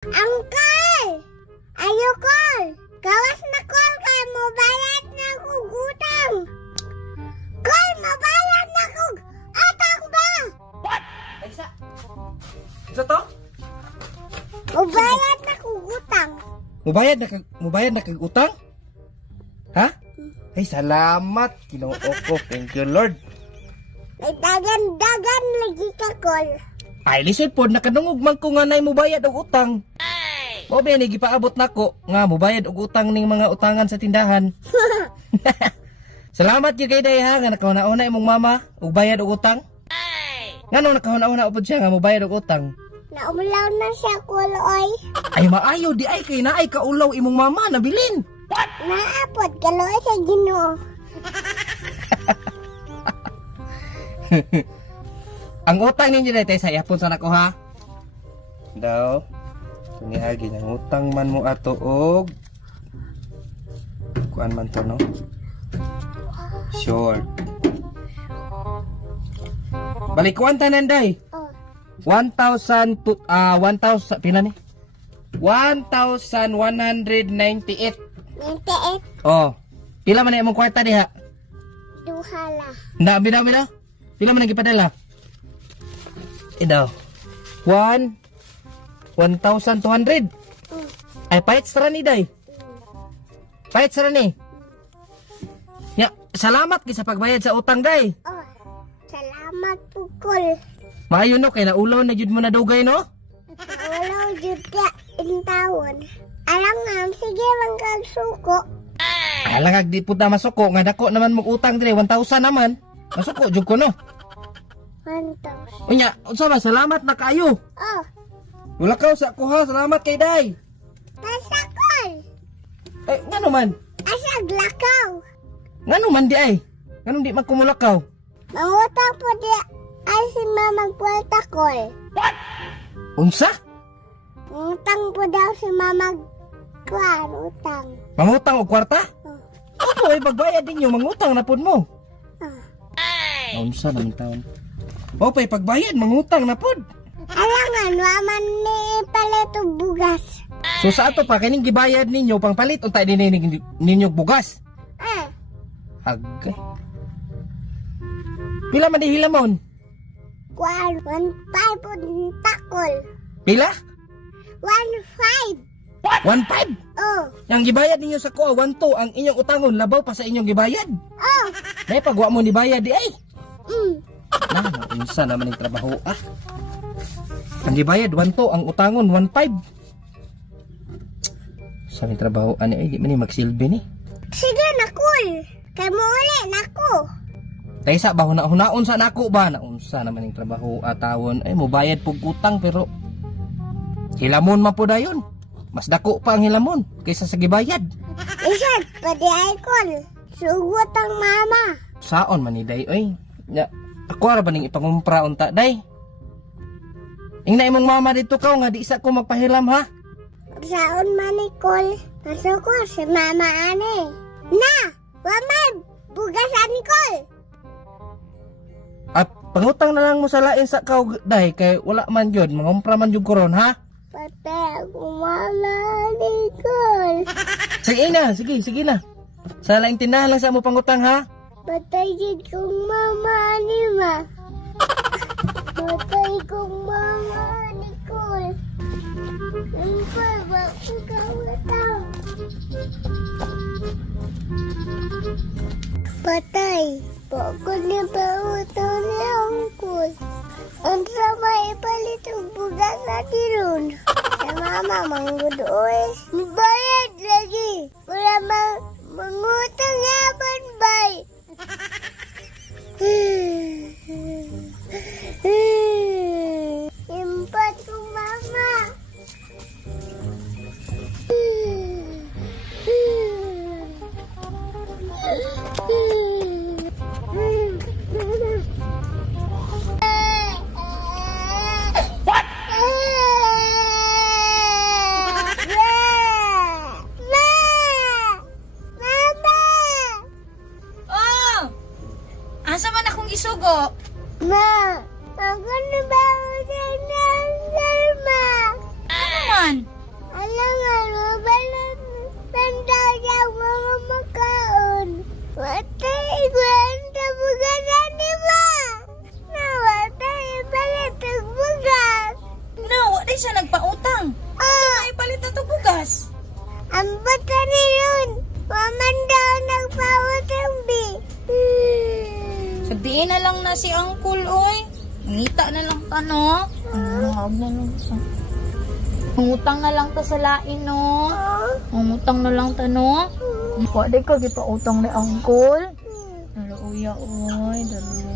Uncle! Ayo, Col! Gawas na, Col! Kaya mabayad na akong utang! Col, mabayad na akong utang ba? What? Isa? Isa to? Mabayad na akong utang. Mubayad na kag utang? Ha? Ay, salamat. Ginoo ko. Thank you, Lord. May dagan-dagan lagi ka, Col. Ay, lisod po, nakadungog man ko nga na mubayad og utang. O ba, gipaabot na ko nga mubayad og utang ning mga utangan sa tindahan. Salamat yun kay Day ha, nga nakahuna-una imong mama og bayad og utang. Nga nung nakahuna-una upod siya nga mubayad og utang. Naumulaw na siya, Col, oy. Ay, maayo, di ay kay naay kaulaw imong mama, nabilin. Naapod, kaloy sa Ginoo. Ang utang ninyo dito sa yapon sa nako ha. Daw. Tunihagi ng utang man mo ato og kuan man to no? Sure. Balikuan tanan day. Oh. 1,000 pila ni? 1,198. 98. Oh. Pila man imong kwarta diha? Duhala. Na bida. Pila man ang gipadala? Daw. 1,200. Ay pahit sa ni day. Pahit sa ni. Ya, salamat kay sa pagbayad sa utang day. Oh. Salamat po, Col. Maayo no kay naulaw na jud mo na dugay no? Wala jud ka in taon. Alang sige lang kag suko. Alangag di pud na masuko nga dako naman mo utang dire 1,000 naman. Masuko jud ko no. 1,000. Unya, unsa ba salamat na kayo. Oh. Wala ka sa kuha, salamat kay day. Asa, Col? Eh ngano man? Asa glakaw? Ngano man di ay? Ngano di man kumulakaw? Mangutang po di ay si Mamang Puerta, Col. Unsa? Utang po daw si Mamang Kuan, utang. Mangutang og kwarta? Oh. Ako ay pagbayad ninyo mangutang na pud mo. Oh. Unsa naman taon? O pay pagbayad mangutang na pud. Alangan, waman ni palit og bugas. So sa ato pa kining gibayad ninyo pangpalit unta din ninyo bugas. Agay. Pila man di hilamon? Kuan, 1,500 po takol. Pila? 1,500. 1,500? Oh. Yang gibayad ninyo sa kuha 1,200 ang inyong utangon labaw pa sa inyong gibayad. Oh. Nay pagwa mo ni bayad di ay. Mm. Unsa naman ang trabaho ah. Ang gibayad 1,200 ang utangon 1,500. Sa may trabaho ani ay di man ni magsilbi ni. Sige na, Col. Kay mo uli na ko. Taysa ba hunaon sa nako ba naunsa naman ang trabaho atawon ay mobayad pug utang pero hilamon man po dayon. Mas dako pa ang hilamon kaysa sa gibayad. Isad, pwede ay, Col. Sugot ang mama. Saon man ni day oy. Ya, ako ra ba ning ipangumpra unta day? Ingna imong mama dito ka nga di isa ko magpahilam ha. Saon man ni, Col. Pasok ko si mama ane. Na! Waman! Bugasan ni, Col. At pangutang na lang mo sa lain sa kaw day kay wala man jud mangumpra man jud koron ha. Patay ako mama ni, Col. Sige na. Sa laing tindahan lang sa mo pangutang ha. Patay jud kong mama ni, ma. Patay kong mama ni, Col. Ang baba ko kawataw. Patay. Bakit niya ba utaw ni Uncle? Ang sama ipalit ang bugas sa tirun. Sa mama manggudoy. Bayad lagi. Wala mangutang yaman bay. Impat ko mama. Asa man akong isugo? Ma, ako na ba usan ng ma? Ano man? Alam nga, mabalan tanda niya mga makaon. Watay, kwenta bugasan di ba? Nawatay, palit ang bugas. Wala siya nagpautang. Sa ipalit na to bugas. Ang bata ni Ron, waman daw nagpautang bi. Sabihin na lang na si Uncle, oy. Ngita na lang ta, no? Huwag na lang siya. Umutang na lang ta sa lain, no? Umutang na lang ta, no? Pwede ka, gipautang ni Uncle. Dalo, uya, oy. Dalo.